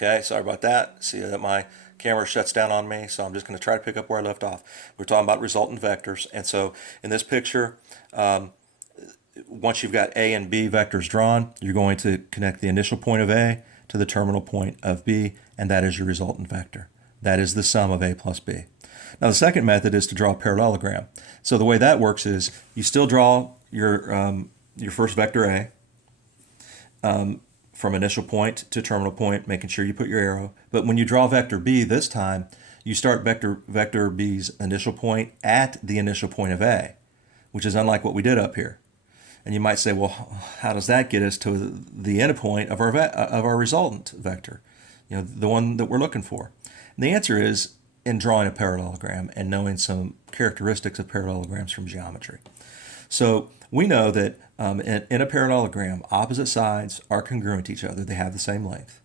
Okay, sorry about that. See that my camera shuts down on me, so I'm just going to try to pick up where I left off. We're talking about resultant vectors, and so in this picture, once you've got A and B vectors drawn, you're going to connect the initial point of A to the terminal point of B, and that is your resultant vector. That is the sum of A plus B. Now the second method is to draw a parallelogram. So the way that works is you still draw your first vector A, from initial point to terminal point, making sure you put your arrow. But when you draw vector B this time, you start vector B's initial point at the initial point of A, which is unlike what we did up here. And you might say, well, how does that get us to the endpoint of our resultant vector? The one that we're looking for. And the answer is in drawing a parallelogram and knowing some characteristics of parallelograms from geometry. So we know that in a parallelogram, opposite sides are congruent to each other. They have the same length.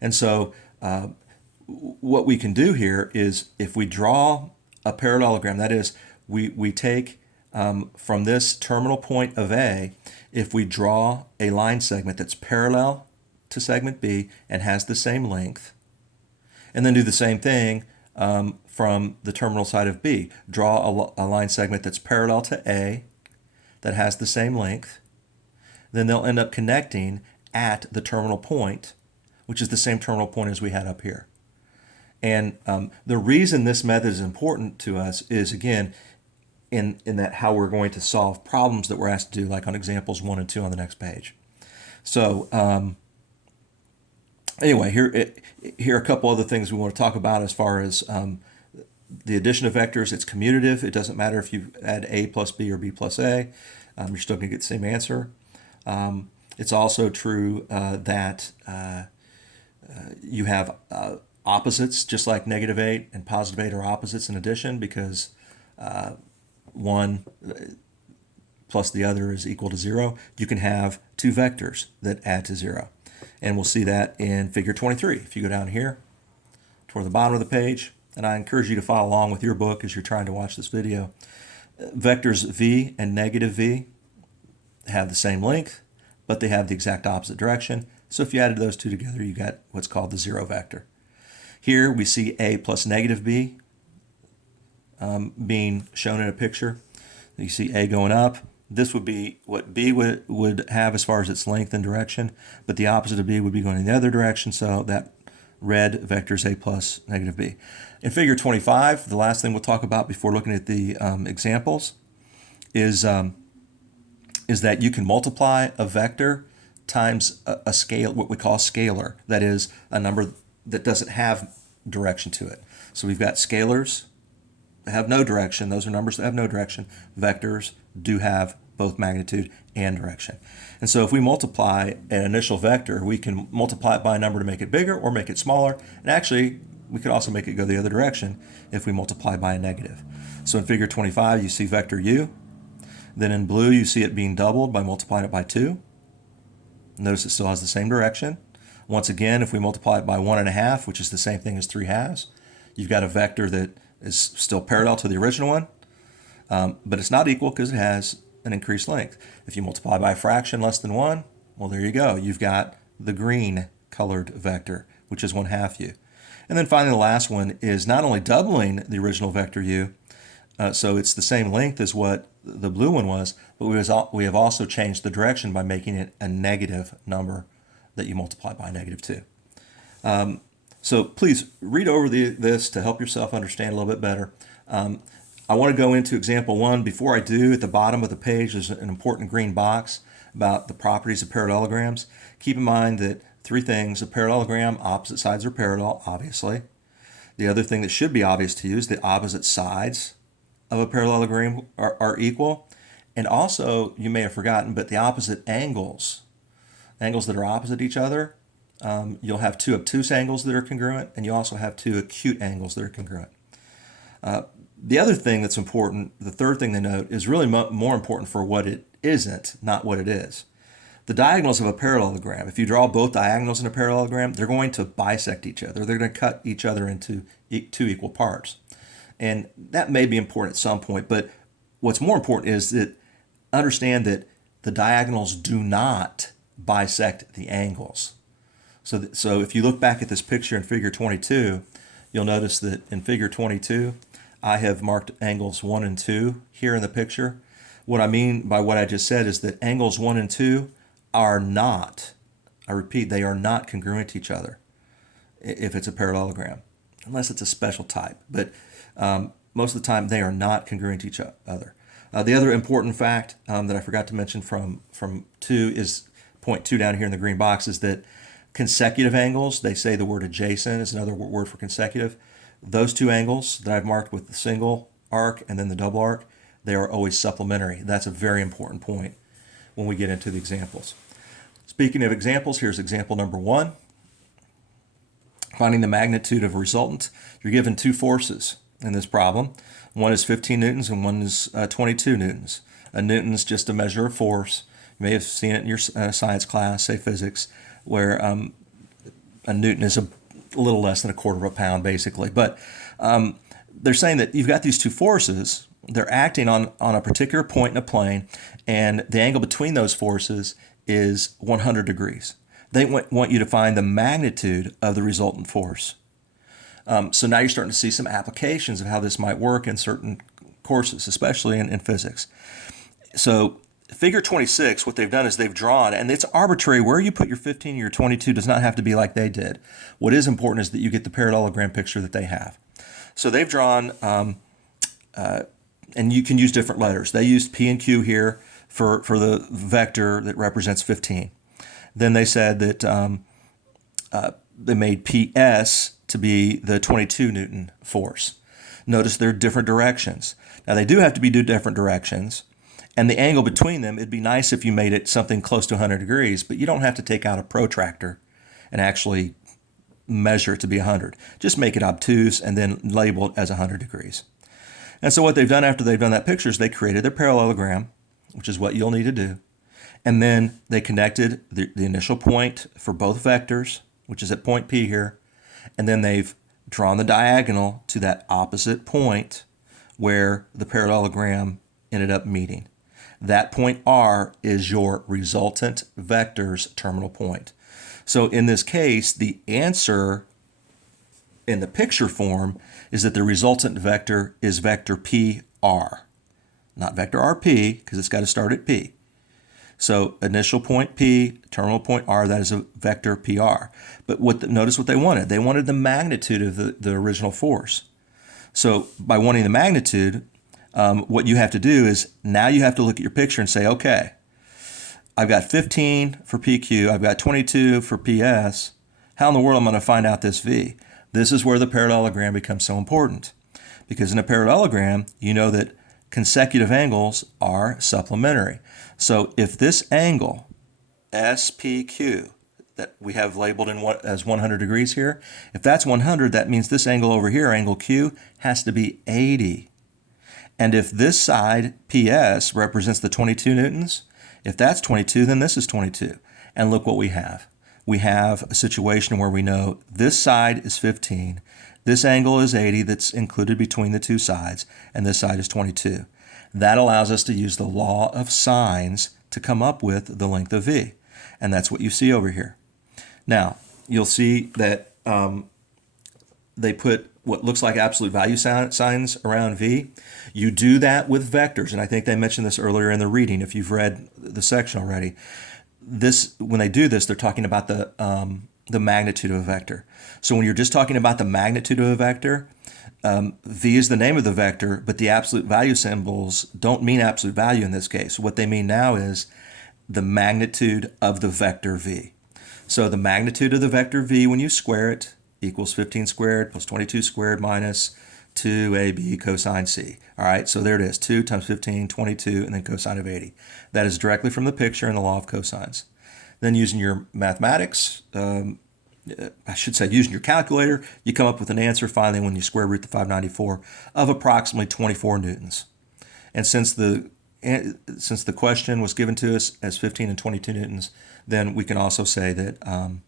And so what we can do here is if we draw a parallelogram, that is, we take from this terminal point of A, if we draw a line segment that's parallel to segment B and has the same length, and then do the same thing from the terminal side of B. Draw a line segment that's parallel to A that has the same length. Then they'll end up connecting at the terminal point, which is the same terminal point as we had up here. And the reason this method is important to us is, again, in that how we're going to solve problems that we're asked to do, like on examples 1 and 2 on the next page. So anyway, here are a couple other things we want to talk about as far as the addition of vectors. It's commutative. It doesn't matter if you add A plus B or B plus A. You're still going to get the same answer. It's also true that you have opposites, just like negative 8 and positive 8 are opposites in addition, because one plus the other is equal to 0. You can have two vectors that add to 0. And we'll see that in figure 23. If you go down here toward the bottom of the page, and I encourage you to follow along with your book as you're trying to watch this video. Vectors V and negative V have the same length, but they have the exact opposite direction. So if you added those two together, you got what's called the 0 vector. Here we see A plus negative B being shown in a picture. You see A going up. This would be what B would have as far as its length and direction, but the opposite of B would be going in the other direction, so that red vector is A plus negative B. In figure 25, the last thing we'll talk about before looking at the examples is that you can multiply a vector times a scale, what we call a scalar, that is a number that doesn't have direction to it. So we've got scalars that have no direction. Those are numbers that have no direction. Vectors do have both magnitude and direction. And so if we multiply an initial vector, we can multiply it by a number to make it bigger or make it smaller. And actually, we could also make it go the other direction if we multiply by a negative. So in figure 25, you see vector u. Then in blue, you see it being doubled by multiplying it by 2. Notice it still has the same direction. Once again, if we multiply it by 1.5, which is the same thing as 3 halves, you've got a vector that is still parallel to the original one, but it's not equal because it has an increased length. If you multiply by a fraction less than 1, well, there you go. You've got the green colored vector, which is 1/2 u. And then finally, the last one is not only doubling the original vector u, so it's the same length as what the blue one was, but we have also changed the direction by making it a negative number that you multiply by -2. So please read over this to help yourself understand a little bit better. I want to go into example 1. Before I do, at the bottom of the page there's an important green box about the properties of parallelograms. Keep in mind that 3 things: a parallelogram, opposite sides are parallel, obviously. The other thing that should be obvious to you is the opposite sides of a parallelogram are equal. And also, you may have forgotten, but the opposite angles that are opposite each other, you'll have 2 obtuse angles that are congruent, and you also have 2 acute angles that are congruent. The other thing that's important, the third thing to note, is really more important for what it isn't, not what it is. The diagonals of a parallelogram, if you draw both diagonals in a parallelogram, they're going to bisect each other. They're going to cut each other into 2 equal parts. And that may be important at some point, but what's more important is that understand that the diagonals do not bisect the angles. So if you look back at this picture in figure 22, you'll notice that in figure 22, I have marked angles 1 and 2 here in the picture. What I mean by what I just said is that angles 1 and 2 are not, I repeat, they are not congruent to each other if it's a parallelogram, unless it's a special type. But most of the time, they are not congruent to each other. The other important fact that I forgot to mention from 2 is point 2 down here in the green box is that consecutive angles, they say the word adjacent is another word for consecutive. Those two angles that I've marked with the single arc and then the double arc, they are always supplementary. That's a very important point when we get into the examples. Speaking of examples, here's example number 1. Finding the magnitude of a resultant. You're given two forces in this problem. One is 15 newtons and one is 22 newtons. A newton's just a measure of force. You may have seen it in your science class, say physics, where a newton is a little less than a quarter of a pound, basically. But they're saying that you've got these two forces. They're acting on a particular point in a plane, and the angle between those forces is 100 degrees. They want you to find the magnitude of the resultant force. So now you're starting to see some applications of how this might work in certain courses, especially in physics. So figure 26, what they've done is they've drawn, and it's arbitrary. Where you put your 15 and your 22 does not have to be like they did. What is important is that you get the parallelogram picture that they have. So they've drawn, and you can use different letters. They used P and Q here for the vector that represents 15. Then they said that they made PS to be the 22 Newton force. Notice they're different directions. Now they do have to be different directions, and the angle between them, it'd be nice if you made it something close to 100 degrees, but you don't have to take out a protractor and actually measure it to be 100. Just make it obtuse and then label it as 100 degrees. And so what they've done after they've done that picture is they created their parallelogram, which is what you'll need to do. And then they connected the initial point for both vectors, which is at point P here. And then they've drawn the diagonal to that opposite point where the parallelogram ended up meeting. That point R is your resultant vector's terminal point. So in this case, the answer in the picture form is that the resultant vector is vector PR, not vector RP, because it's got to start at P. So initial point P, terminal point R, that is a vector PR. But notice what they wanted. They wanted the magnitude of the original force. So by wanting the magnitude, what you have to do is now you have to look at your picture and say, okay, I've got 15 for PQ, I've got 22 for PS. How in the world am I going to find out this V? This is where the parallelogram becomes so important. Because in a parallelogram, you know that consecutive angles are supplementary. So if this angle, SPQ, that we have labeled as 100 degrees here, if that's 100, that means this angle over here, angle Q, has to be 80. And if this side, PS, represents the 22 newtons, if that's 22, then this is 22. And look what we have. We have a situation where we know this side is 15, this angle is 80 that's included between the two sides, and this side is 22. That allows us to use the law of sines to come up with the length of V. And that's what you see over here. Now, you'll see that they put what looks like absolute value signs around V. You do that with vectors, and I think they mentioned this earlier in the reading if you've read the section already. When they do this, they're talking about the magnitude of a vector. So when you're just talking about the magnitude of a vector, V is the name of the vector, but the absolute value symbols don't mean absolute value in this case. What they mean now is the magnitude of the vector V. So the magnitude of the vector V when you square it equals 15 squared plus 22 squared minus 2ab cosine c. All right, so there it is, 2 times 15, 22, and then cosine of 80. That is directly from the picture in the law of cosines. Then using your mathematics, using your calculator, you come up with an answer finally when you square root the 594 of approximately 24 newtons. And since the question was given to us as 15 and 22 newtons, then we can also say that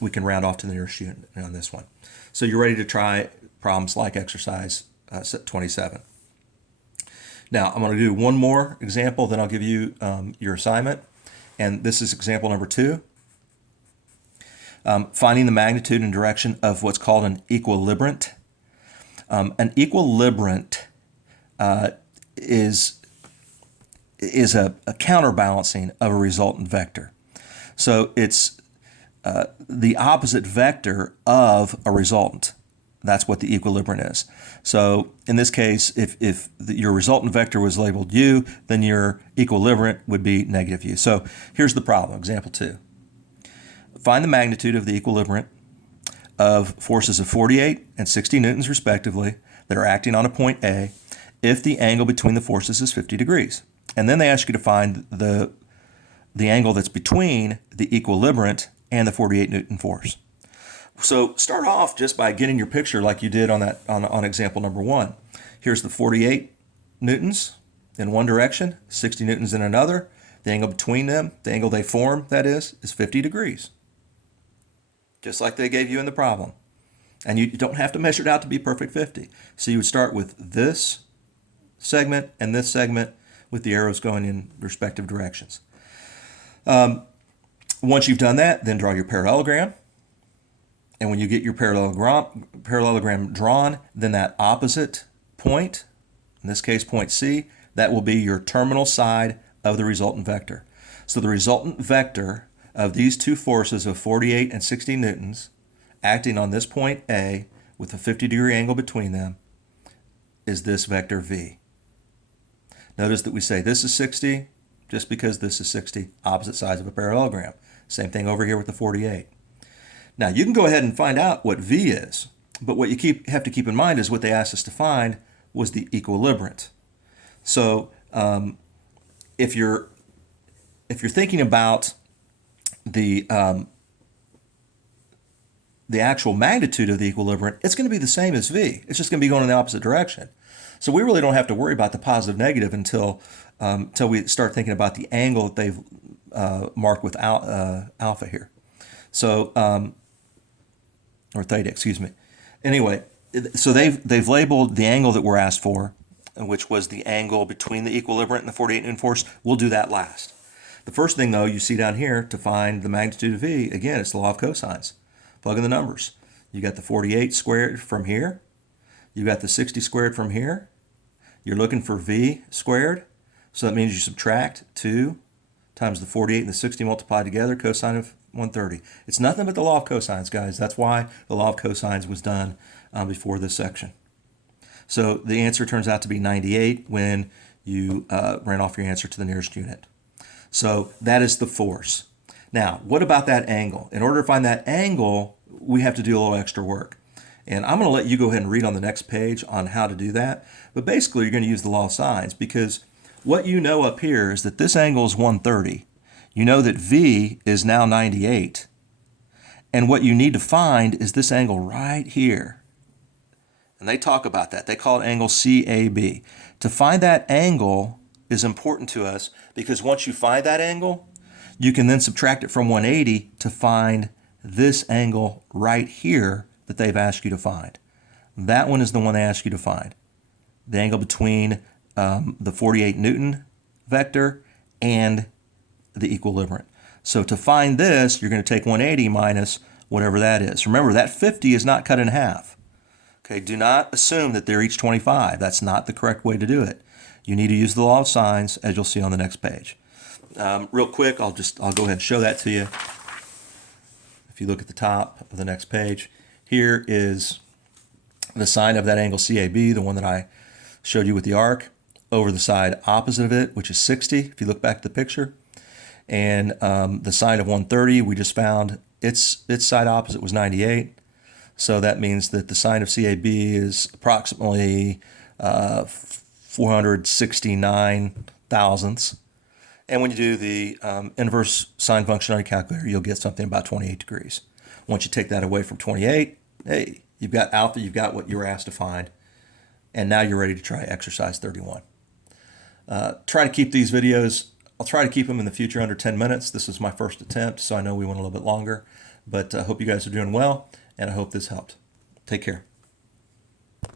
we can round off to the nearest unit on this one. So you're ready to try problems like exercise 27. Now, I'm going to do one more example, then I'll give you your assignment. And this is example number 2. Finding the magnitude and direction of what's called an equilibrant. An equilibrant is a counterbalancing of a resultant vector. So it's the opposite vector of a resultant. That's what the equilibrant is. So in this case, if your resultant vector was labeled u, then your equilibrant would be negative u. So here's the problem, example 2. Find the magnitude of the equilibrant of forces of 48 and 60 newtons respectively that are acting on a point A if the angle between the forces is 50 degrees. And then they ask you to find the angle that's between the equilibrant and the 48 Newton force. So start off just by getting your picture like you did on example number 1. Here's the 48 newtons in one direction, 60 newtons in another. The angle between them, the angle they form, that is 50 degrees. Just like they gave you in the problem. And you don't have to measure it out to be perfect 50. So you would start with this segment and this segment with the arrows going in respective directions. Once you've done that, then draw your parallelogram. And when you get your parallelogram drawn, then that opposite point, in this case point C, that will be your terminal side of the resultant vector. So the resultant vector of these two forces of 48 and 60 newtons acting on this point A with a 50-degree angle between them is this vector V. Notice that we say this is 60 just because this is 60, opposite sides of a parallelogram. Same thing over here with the 48. Now you can go ahead and find out what V is, but what you have to keep in mind is what they asked us to find was the equilibrant. So if you're thinking about the actual magnitude of the equilibrant, it's going to be the same as V. It's just going to be going in the opposite direction. So we really don't have to worry about the positive negative until we start thinking about the angle that they've marked with alpha here. So or theta, excuse me. Anyway, so they've labeled the angle that we're asked for, which was the angle between the equilibrant and the 48 Newton force. We'll do that last. The first thing, though, you see down here to find the magnitude of V, again, it's the law of cosines. Plug in the numbers. You got the 48 squared from here. You got the 60 squared from here. You're looking for V squared. So that means you subtract 2 times the 48 and the 60 multiplied together, cosine of 130. It's nothing but the law of cosines, guys. That's why the law of cosines was done before this section. So the answer turns out to be 98 when you ran off your answer to the nearest unit. So that is the force. Now, what about that angle? In order to find that angle, we have to do a little extra work. And I'm going to let you go ahead and read on the next page on how to do that. But basically, you're going to use the law of sines because what you know up here is that this angle is 130. You know that V is now 98. And what you need to find is this angle right here. And they talk about that. They call it angle CAB. To find that angle is important to us because once you find that angle, you can then subtract it from 180 to find this angle right here that they've asked you to find. That one is the one they ask you to find. The angle between the 48 Newton vector and the equilibrant. So to find this, you're going to take 180 minus whatever that is. Remember, that 50 is not cut in half. Okay, do not assume that they're each 25. That's not the correct way to do it. You need to use the law of sines, as you'll see on the next page. Real quick, I'll go ahead and show that to you. If you look at the top of the next page, here is the sine of that angle CAB, the one that I showed you with the arc, over the side opposite of it, which is 60, if you look back at the picture. And the sine of 130, we just found its side opposite was 98. So that means that the sine of CAB is approximately 469 thousandths. And when you do the inverse sine function on your calculator, you'll get something about 28 degrees. Once you take that away from 28, hey, you've got alpha, you've got what you were asked to find. And now you're ready to try exercise 31. Try to keep these videos, I'll try to keep them in the future under 10 minutes. This was my first attempt, so I know we went a little bit longer. But I hope you guys are doing well, and I hope this helped. Take care.